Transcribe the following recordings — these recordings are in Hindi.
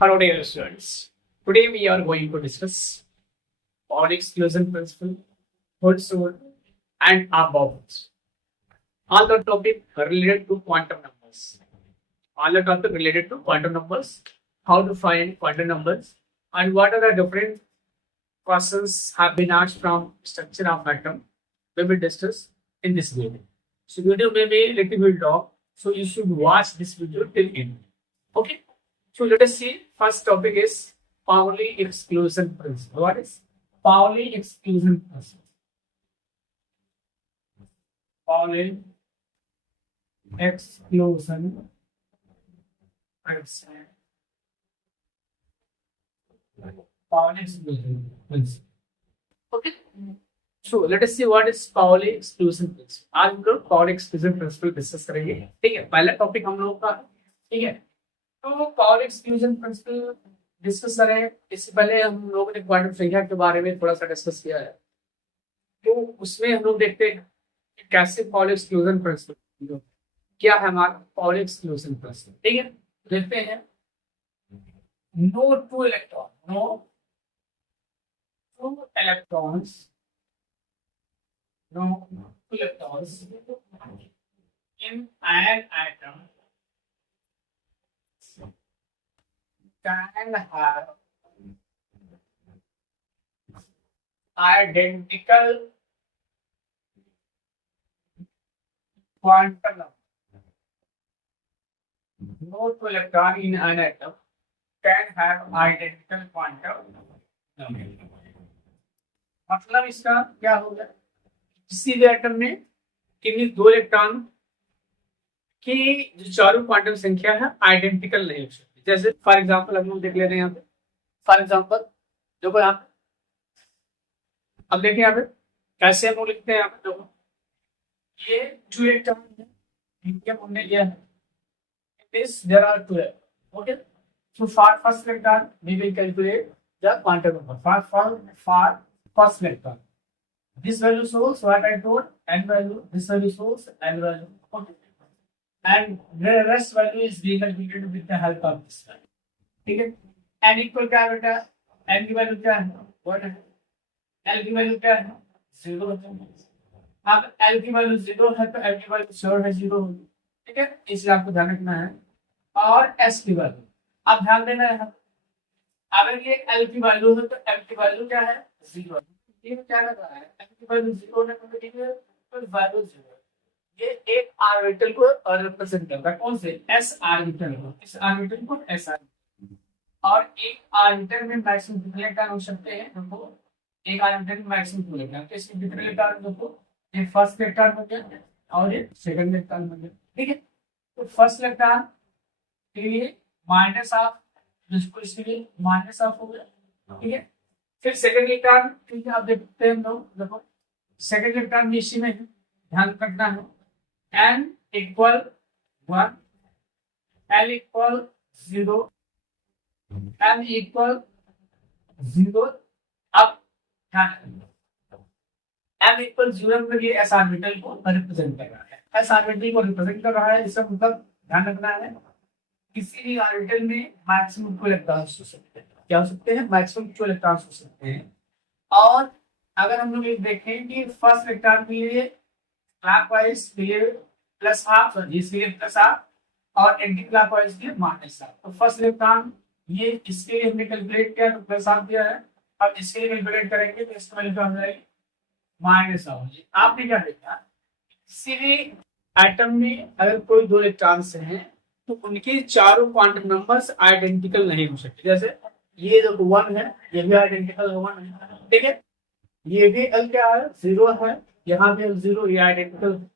Hello dear students. Today we are going to discuss Pauli exclusion principle, whole soul, and above. All the topic related to quantum numbers. All the topic related to quantum numbers, how to find quantum numbers, and what are the different questions have been asked from structure of atom. We will discuss in this video. So video may be a little bit long, so you should watch this video till end. Okay. So let us see. First topic is Pauli exclusion principle. What is Pauli exclusion principle? Pauli exclusion principle. Pauli exclusion principle. Okay. So let us see what is Pauli exclusion principle. आज हम लोग Pauli exclusion principle डिस्कस करेंगे. ठीक है. पहला टॉपिक हम लोग का ठीक है. तो पाउली एक्सक्लूजन प्रिंसिपल डिस्कस करें इससे पहले हम लोगों ने क्वांटम संख्या के बारे में थोड़ा सा डिस्कस किया है. तो उसमें हम लोग देखते हैं कि कैसे पाउली एक्सक्लूजन प्रिंसिपल क्या है हमारा पाउली एक्सक्लूजन प्रिंसिपल. ठीक है. देखते हैं. No two electrons in an atom can have identical quantum number. No two electron in an atom can have identical quantum number. मतलब इसका क्या होगा. किसी भी एटम में किन्हीं दो इलेक्ट्रॉन की जो चारों क्वांटम संख्या है आइडेंटिकल नहीं हो सकती. जैसे फॉर एग्जांपल हम लोग देख ले रहे हैं यहाँ पे. फॉर एग्जांपल देखो यहाँ पे. अब देखिए यहाँ पे कैसे हम लोग लिखते हैं. यहाँ पे देखो ये टू इलेक्ट्रॉन है इनके हमने लिया है. This there are two. Okay. So for first electron we will calculate the quantum number for first electron. This value shows what I told, n value. This value shows n value. Okay. And the rest value is being calculated with the help of this value. ठीक है. n इक्वल क्या बेटा. n की वैल्यू क्या है 1 है. l की वैल्यू क्या है 0 है. अब l की वैल्यू 0 है तो l की वैल्यू श्योर है 0 होगी. ठीक है. इसलिए आपको ध्यान रखना है. और s की वैल्यू अब ध्यान देना है. अगर ये l की वैल्यू है तो m की वैल्यू क्या है 0 है. ये क्या लग रहा है m की वैल्यू 0 है तो वैल्यू 0. ये एक ऑर्बिटल को रिप्रेजेंट करता है. कौन से s ऑर्बिटल को. इस ऑर्बिटल को s ऑर्बिटल. और एक ऑर्बिटल में मैक्सिमम कितने इलेक्ट्रॉन हो सकते हैं. देखो एक ऑर्बिटल में मैक्सिमम 2 इलेक्ट्रॉन. तो इसमें कितने इलेक्ट्रॉन देखो. ये फर्स्ट इलेक्ट्रॉन बन गया और ये सेकंड इलेक्ट्रॉन बन गया. ठीक है. तो फर्स्ट इलेक्ट्रॉन के लिए माइनस ऑफ जिसको इसके लिए माइनस ऑफ हो गया. ठीक है. फिर सेकंड इलेक्ट्रॉन ठीक है. आप देखते हैं हम लोग देखो सेकंड इलेक्ट्रॉन भी इसी में है. ध्यान रखना है. n equal 1 l equal 0 n equal 0. अब ध्यान n इक्वल 0 में ये s ऑर्बिटल को रिप्रेजेंट कर रहा है. s ऑर्बिटल को रिप्रेजेंट कर रहा है. इसका मतलब ध्यान रखना है किसी भी ऑर्बिटल में मैक्सिमम 2 इलेक्ट्रॉन्स हो सकते हैं. क्या हो सकते हैं मैक्सिमम 2 इलेक्ट्रॉन्स हो सकते हैं. और अगर हम लोग ये देखें कि फर्स्ट इलेक्ट्रॉन के लिए क्लॉकवाइज के लिए प्लस हाफ इसके लिए प्लस हाफ और एंटी क्लॉकवाइज के लिए माइनस हाफ. तो फर्स्ट इलेक्ट्रॉन ये इसके लिए हमने कैलकुलेट किया तो प्लस हाफ दिया है. अब इसके लिए कैलकुलेट करेंगे तो इसका वैल्यू क्या हो जाएगी माइनस हाफ. आपने क्या देखा किसी भी एटम में अगर कोई दो इलेक्ट्रॉन्स हैं तो उनके चारों क्वांटम नंबर्स आइडेंटिकल नहीं हो सकते. जैसे ये जो 1 है ये भी आइडेंटिकल 1 है. ठीक है. ये भी l क्या है 0 है. यहाँ पे 0 ये आइडेंटिकल है.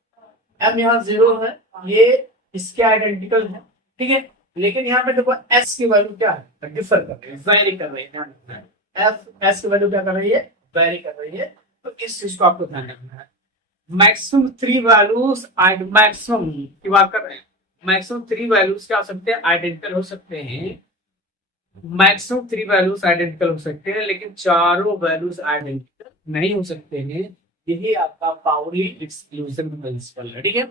m यहाँ 0 है ये इसके आइडेंटिकल है. ठीक है. लेकिन यहाँ पे देखो s की वैल्यू क्या है डिफर कर रही है वेरी कर रही है. s की वैल्यू क्या कर रही है वेरी कर रही है. तो इस चीज को आपको ध्यान रखना है. मैक्सिमम 3 वैल्यूज मैक्सिमम की बात कर रहे हैं. मैक्सिमम 3 वैल्यूज क्या हो सकते हैं आइडेंटिकल हो सकते हैं. मैक्सिमम 3 वैल्यूज आइडेंटिकल हो सकते हैं लेकिन चारों वैल्यूज आइडेंटिकल नहीं हो सकते हैं. यही आपका पाउली एक्सक्लूजन प्रिंसिपल है. ठीक है.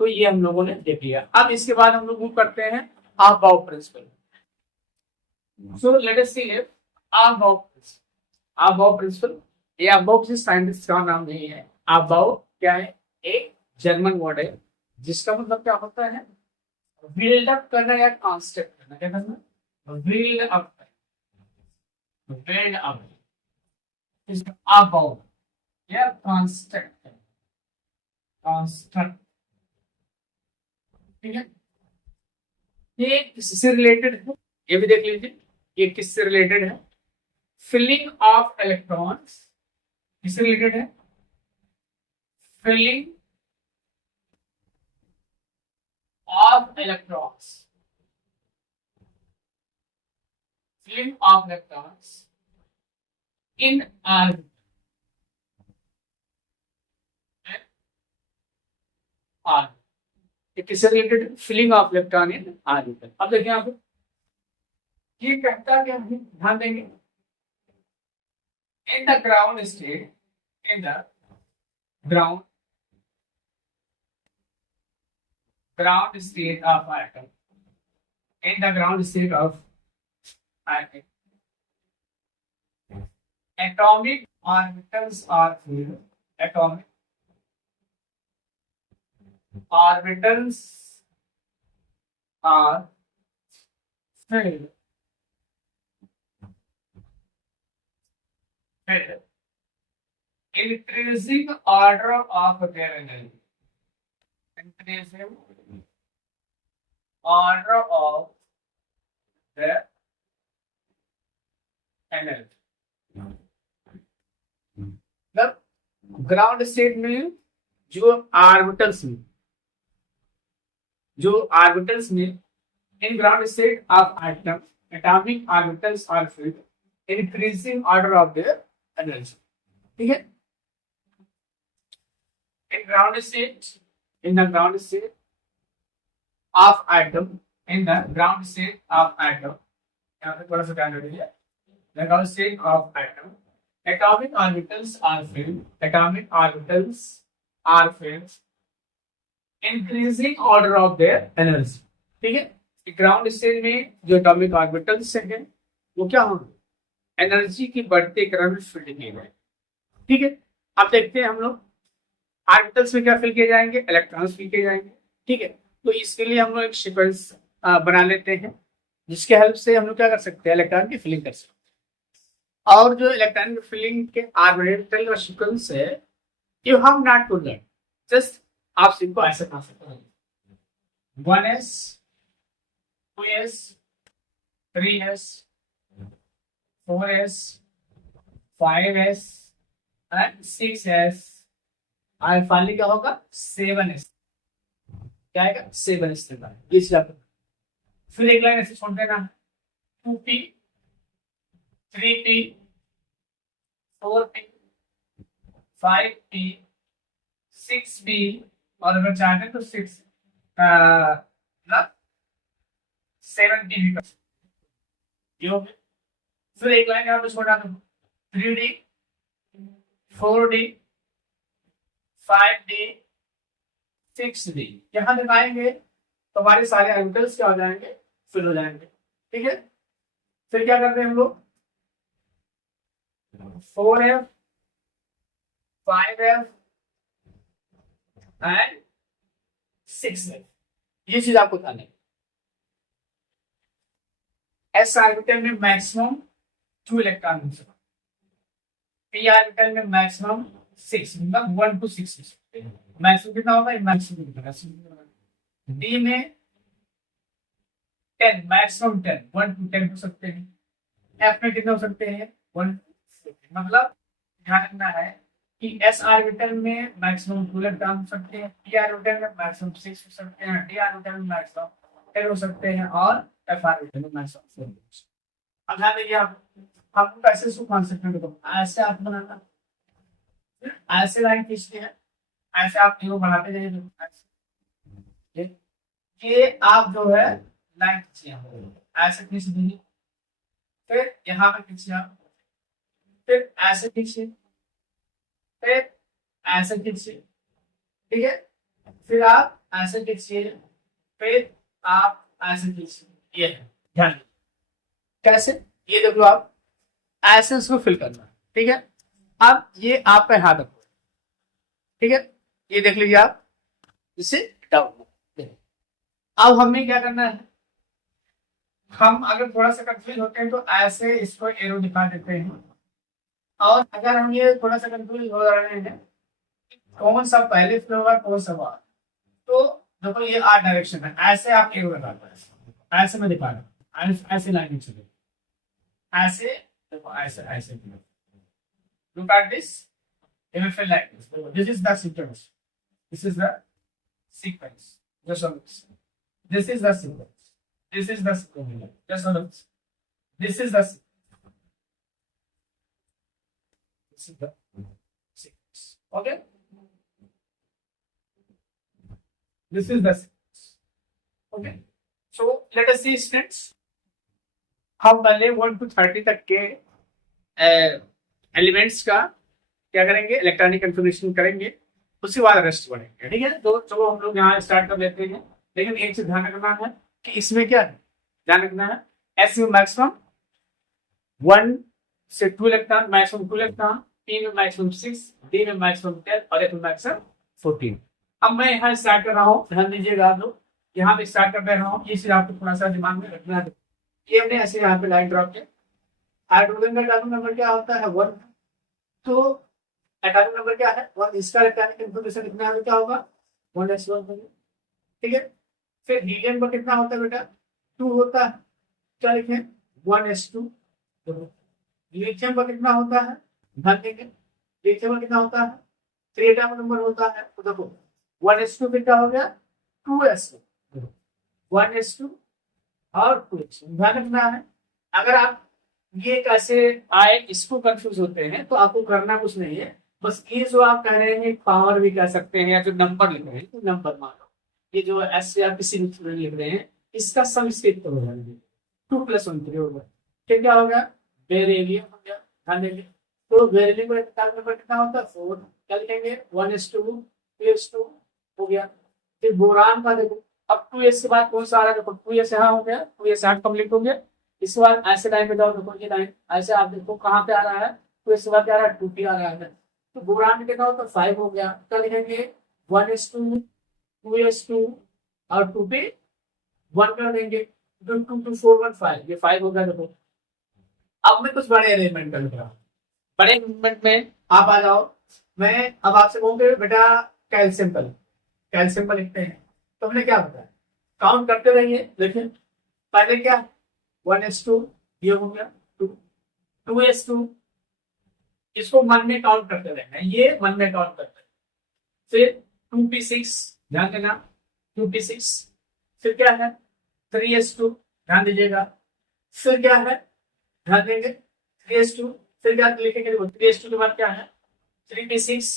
तो ये हम लोगों ने देख लिया. अब इसके बाद हम लोग मूव करते हैं Aufbau principle. So let us see if Aufbau principle, ये अबाउ किसी साइंटिस्ट का नाम नहीं है। अबाउ क्या है, एक जर्मन वर्ड है जिसका मतलब क्या होता है, बिल्ड अप करना या कंस्ट्रक्ट करना। क्या करना, build up, build up, Aufbau या कंस्ट्रक्ट, कंस्ट्रक्ट, ठीक है। ये किससे रिलेटेड है, ये भी देख लीजिए, ये किससे रिलेटेड है, फिलिंग ऑफ इलेक्ट्रॉन्स, किससे रिलेटेड है, filling of electrons, filling of electrons in orbit, orbit, किससे related, filling of electron in orbit. अब देखिए यहाँ पे ये कहता क्या है, ध्यान देंगे, in the ground state, in the ground state of atom, in the ground state of atom, atomic orbitals are filled, atomic orbitals are filled, increasing order of their energy, increasing order of their energy। मतलब ग्राउंड स्टेट में जो ऑर्बिटल्स में, in ground state of atom, atomic orbitals are filled increasing order of their energy, ठीक है। In ground state, in the ground state of atom, in the ground state of atom, यहाँ पे थोड़ा सा ध्यान रखिए, the ground state of atom, atomic orbitals are filled, atomic orbitals are filled increasing order of their energy, ठीक है। ग्राउंड स्टेट में जो एटॉमिक ऑर्बिटल्स हैं वो क्या होंगे, एनर्जी की बढ़ते क्रम में फिल किए गए, ठीक है। अब देखते हैं हम लोग ऑर्बिटल्स में क्या फिल किए जाएंगे, इलेक्ट्रॉन्स फिल किए जाएंगे, ठीक है। तो इसके लिए हम लोग एक सीक्वेंस बना लेते हैं जिसके हेल्प से हम लोग क्या कर सकते हैं, इलेक्ट्रॉन की फिलिंग कर सकते हैं। और जो इलेक्ट्रॉन फिलिंग के ऑर्बिटल का सीक्वेंस है, you have not to learn, just आप इनको ऐसे बना सकते हैं, 1s 2s 3s 4s 5s and 6s और फाइनली क्या होगा 7s, क्या आएगा 7s तक। ये चीज आपको फिर एक लाइन ऐसे छोड़ देना, 2p 3p 4p 5p 6p और अगर चाहते तो 7p भी कर सकते हो। फिर एक लाइन यहाँ पे छोड़ा दो, 3d 4d 5d 6d, यहाँ दिखाएंगे तो हमारे सारे ऑर्बिटल्स क्या हो जाएंगे, फिल हो जाएंगे, ठीक है। फिर क्या करते हैं हम लोग, 4f 5f एंड 6f, ये चीज आपको ध्यान है। एस ऑर्बिटल में मैक्सिमम 2 इलेक्ट्रॉन मिल सकते, पी ऑर्बिटल में मैक्सिमम 6, मतलब 1 to 6 मैक्सिमम कितना होगा, मैक्सिमम। डी में 10, मैक्सिमम 10, 1 to 10 हो सकते हैं। एफ में कितने हो सकते हैं, 1, मतलब ध्यान रखना है कि एस ऑर्बिटल में मैक्सिमम 2 इलेक्ट्रॉन हो सकते हैं, पी ऑर्बिटल में मैक्सिमम 6 हो सकते हैं, डी ऑर्बिटल में मैक्सिमम 10 हो सकते हैं और एफ ऑर्बिटल में मैक्सिमम 4 हो सकते हैं। अब ध्यान देखिए, आपको कैसे इसको कॉन्सेप्ट में देखो, ऐसे आप बनाना, ऐसे लाइन खींचते हैं, ऐसे आप जीरो बढ़ाते जाइए, ये आप जो है लाइन खींचिए, ऐसे खींच दीजिए, फिर यहाँ पे खींचिए, फिर ऐसे खींचिए, फिर ऐसे खींचिए, ठीक है। फिर आप ऐसे खींचिए, फिर आप ऐसे खींचिए, ये है ध्यान। कैसे, ये देख लो आप, ऐसे उसको फिल करना, ठीक है। अब ये आपका हाथ रखो, ठीक है, ये देख लीजिए आप, इसे डाउन। अब हमें क्या करना है, हम अगर थोड़ा सा कंफ्यूज होते हैं तो ऐसे इसको एरो दिखा देते हैं, और अगर हम ये थोड़ा सा कंफ्यूज हो रहे हैं कौन सा पहले फ्लो होगा कौन सा बाद, तो देखो ये आर डायरेक्शन है, ऐसे आप एरो लगाते हैं, ऐसे मैं दिखा रहा हूँ, ऐसे लाइन चले, ऐसे देखो, ऐसे ऐसे look at this, it will feel like this. This is the sequence, this is the sequence, just on this, this is the sequence, this is the sequence, just on this, this is the this is the sequence, okay, this is the sequence, okay. So let us see students, हम पहले 1 to 30 तक के एलिमेंट्स का क्या करेंगे, इलेक्ट्रॉनिक कन्फिगरेशन करेंगे, उसके बाद रेस्ट बढ़ेंगे, ठीक है। तो चलो हम लोग यहाँ स्टार्ट कर लेते हैं, लेकिन एक चीज ध्यान रखना है कि इसमें क्या है, ध्यान रखना है, एस में मैक्सिमम 1 से 2 इलेक्ट्रॉन, मैक्सिमम 2 इलेक्ट्रॉन, पी में मैक्सिमम 6, डी में मैक्सिमम 10 और एफ में मैक्सिमम 14। अब मैं यहाँ स्टार्ट कर रहा हूँ, ध्यान दीजिएगा आप लोग, यहाँ पे स्टार्ट कर दे रहा हूँ, ये चीज आपको थोड़ा सा दिमाग में रखना है। ये हमने ऐसे यहाँ पे लाइन ड्रॉप किया, हाइड्रोजन का एटॉमिक नंबर क्या होता है 1, तो एटॉमिक नंबर क्या है 1, इसका इलेक्ट्रॉनिक कन्फिगरेशन कितना है, क्या होगा 1s1, ठीक है। फिर हीलियम का कितना होता है बेटा 2 होता है, क्या लिखें 1s2। लिथियम का कितना होता है, ध्यान देंगे, लिथियम का कितना होता है 3 एटॉमिक नंबर होता है, तो देखो 1s2 कितना हो गया 2s2, 1s2 और 2s2, ध्यान रखना है। अगर आप ये कैसे आए इसको कंफ्यूज होते हैं तो आपको करना कुछ नहीं है, बस ये जो आप कह रहे हैं पावर भी कह सकते हैं, या जो नंबर लिख रहे हैं तो नंबर मान लो, ये जो एस या किसी भी लिख रहे हैं इसका सम स्क्रिप्ट तो हो जाएंगे 2 + 1 3 होगा, फिर क्या हो गया बेरिलियम हो गया, ध्यान देंगे। तो बेरिलियम का एटॉमिक नंबर कितना होता है 4, क्या लिखेंगे 1s2 2s2 हो गया। फिर बोरान का देखो, अब 2s के बाद कौन सा आ रहा है, देखो 2s यहाँ हो गया, 2s 8 कंप्लीट हो गया। इसके बाद ऐसे लाइन पे जाओ, देखो ये लाइन ऐसे आप देखो कहाँ पे आ रहा है, तो इसके बाद क्या आ रहा है 2p आ रहा है, तो बोरान में कितना होता है 5 हो गया, क्या लिखेंगे 1s2 2s2 और 2p 1 कर देंगे, 2 2 2 4 1 5, ये 5 हो गया। देखो अब मैं कुछ बड़े एलिमेंट कर रहा हूँ, बड़े एलिमेंट में आप आ जाओ, मैं अब आपसे कहूँगा बेटा कैल्शियम पर, कैल्शियम पर लिखते हैं, तो हमने क्या बताया काउंट करते रहिए, देखिए पहले क्या 1s2 ये हो गया 2, 2s2 इसको मन में काउंट करते रहना है, ये मन में काउंट करते हैं। फिर 2p6 ध्यान देना 2p6, फिर क्या है 3s2 ध्यान दीजिएगा, फिर क्या है ध्यान देंगे 3s2, फिर क्या लिखेंगे देखो 3s2 के बाद क्या है 3p6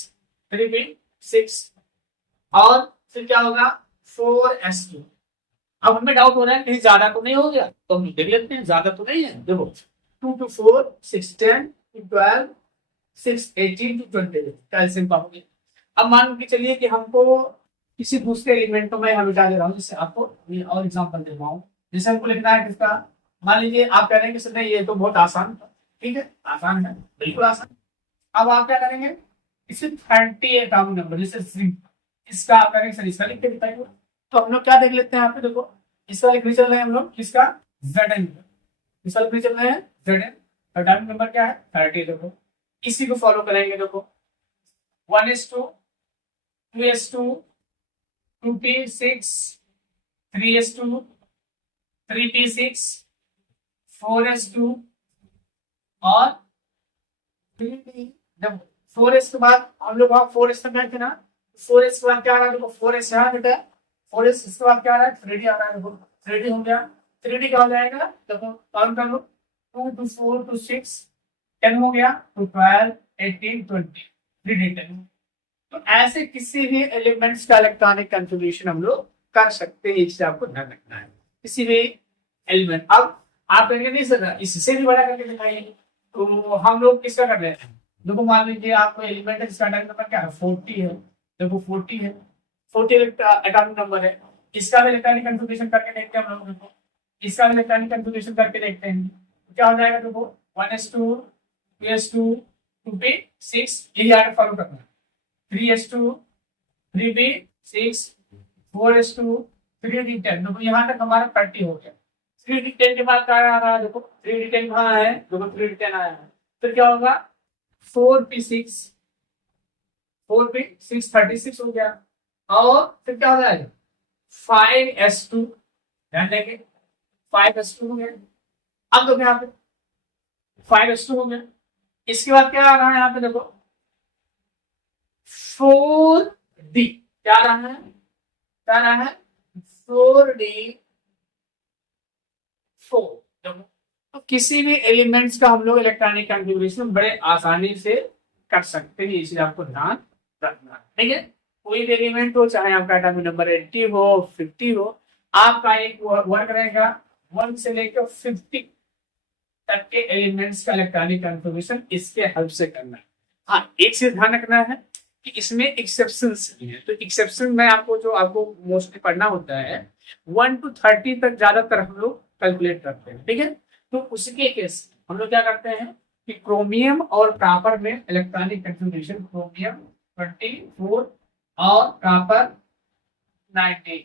3p6 और फिर क्या होगा 4s2। अब हमें डाउट हो रहा है कहीं ज्यादा तो नहीं हो गया, तो हम देख लेते हैं ज्यादा तो नहीं है। देखो 2 to 4 6 10 to 12 6 18 to 20 कैल्शियम पाओगे। अब मान के चलिए कि हमको किसी दूसरे एलिमेंट को मैं यहाँ मिटा दे रहा हूँ, जिससे आपको ये और एग्जांपल दे रहा हूँ, जिसे हमको लिखना है किसका, मान लीजिए आप कह रहे हैं कि सर नहीं ये तो बहुत आसान था, ठीक है आसान है बिल्कुल आसान। अब आप क्या करेंगे इसे 30 एटॉमिक नंबर जैसे इसका आप करेंगे सर इसका लिख के बताइए, तो हम लोग क्या देख लेते हैं यहाँ पे देखो इसका लिखने चल रहे हैं हम लोग किसका Zn, इसका लिखने चल रहे हैं Zn, एटॉमिक नंबर क्या है 30, देखो इसी को फॉलो करेंगे, देखो 1s2 2s2 2p6 3s2 3p6 4s2 और 3p, जब 4s के बाद हम लोग वहां 4s तक गए थे ना, 4s के बाद क्या आ रहा है देखो 4s यहाँ बेटा 4s, इसके बाद क्या आ रहा है 3d आ रहा है, देखो 3d हो गया, 3d क्या हो जाएगा देखो काउंट कर लो 2 to 4 to 6 10 हो गया to 12 18 20 3d 10। तो ऐसे किसी भी एलिमेंट्स का इलेक्ट्रॉनिक कन्फिगरेशन हम लोग कर सकते हैं, इससे आपको ध्यान रखना है किसी भी एलिमेंट। अब आप कहेंगे नहीं सर इससे भी बड़ा करके दिखाइए, तो हम लोग किसका कर रहे हैं, देखो मान लीजिए आपको एलिमेंट है जिसका एटॉमिक नंबर क्या है 40 है, देखो 40 है 40 एटॉमिक नंबर है, इसका भी इलेक्ट्रॉनिक कन्फिगरेशन करके देखते हैं हम लोग, देखो इसका भी इलेक्ट्रॉनिक कन्फिगरेशन करके देखते हैं, क्या हो जाएगा देखो 1s2 2s2 2p6 यही आगे फॉलो करना 3s2 3p6 4s2 3d10 देखो यहाँ तक हमारा 30 हो गया 3d10 के बाद क्या आ रहा है देखो 3d10 कहाँ है देखो 3d10 आया है फिर क्या होगा 4p6 36 हो गया और फिर क्या हो जाएगा 5s2 ध्यान देंगे 5s2 हो गया अब देखो यहाँ पे 5s2 हो गया इसके बाद क्या आ रहा है यहाँ पे देखो 4d क्या आ रहा है 4d4 तो किसी भी एलिमेंट्स का हम लोग इलेक्ट्रॉनिक कॉन्फ़िगरेशन बड़े आसानी से कर सकते हैं इसे आपको ध्यान रखना ठीक है कोई भी एलिमेंट हो चाहे आपका एटॉमिक नंबर 80 हो 50 हो आपका एक वर्क रहेगा 1 से लेकर 50 तक के एलिमेंट्स का इलेक्ट्रॉनिक कॉन्फ़िगरेशन इसके हेल्प से करना है हाँ एक चीज ध्यान रखना है कि इसमें एक्सेप्शंस भी है तो एक्सेप्शन में आपको मोस्टली पढ़ना होता है 1 to 30 तक ज्यादातर हम लोग कैलकुलेट करते हैं ठीक है तो उसके केस हम लोग क्या करते हैं कि क्रोमियम और कॉपर में इलेक्ट्रॉनिक कॉन्फ़िगरेशन क्रोमियम 24 और कॉपर 90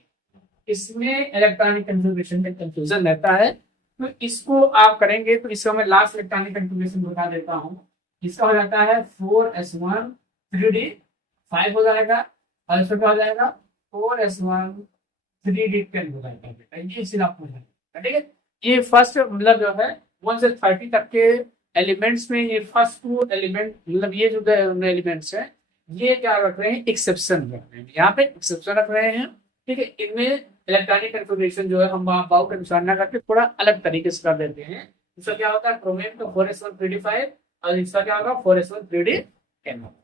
इसमें इलेक्ट्रॉनिक कॉन्फ़िगरेशन में कंफ्यूजन रहता है तो इसको आप करेंगे तो इसको मैं लास्ट इलेक्ट्रॉनिक कॉन्फ़िगरेशन बता देता हूँ इसका हो जाता है 4s1 3d5 हो जाएगा और इसका क्या हो जाएगा 4s1 3d10 हो जाएगा ये चीज आपको ठीक है ये फर्स्ट मतलब जो है 1 से 30 तक के एलिमेंट्स में ये फर्स्ट टू एलिमेंट मतलब ये जो एलिमेंट्स है ये क्या रख रहे हैं एक्सेप्शन रख रहे हैं यहाँ पे एक्सेप्शन रख रहे हैं ठीक है इनमें इलेक्ट्रॉनिक कॉन्फ़िगरेशन जो है हम बाउ के अनुसार ना करके थोड़ा अलग तरीके से कर देते हैं इसका क्या होता है क्रोमियम का 4s1 3d5 और इसका क्या होगा 4s1 3d10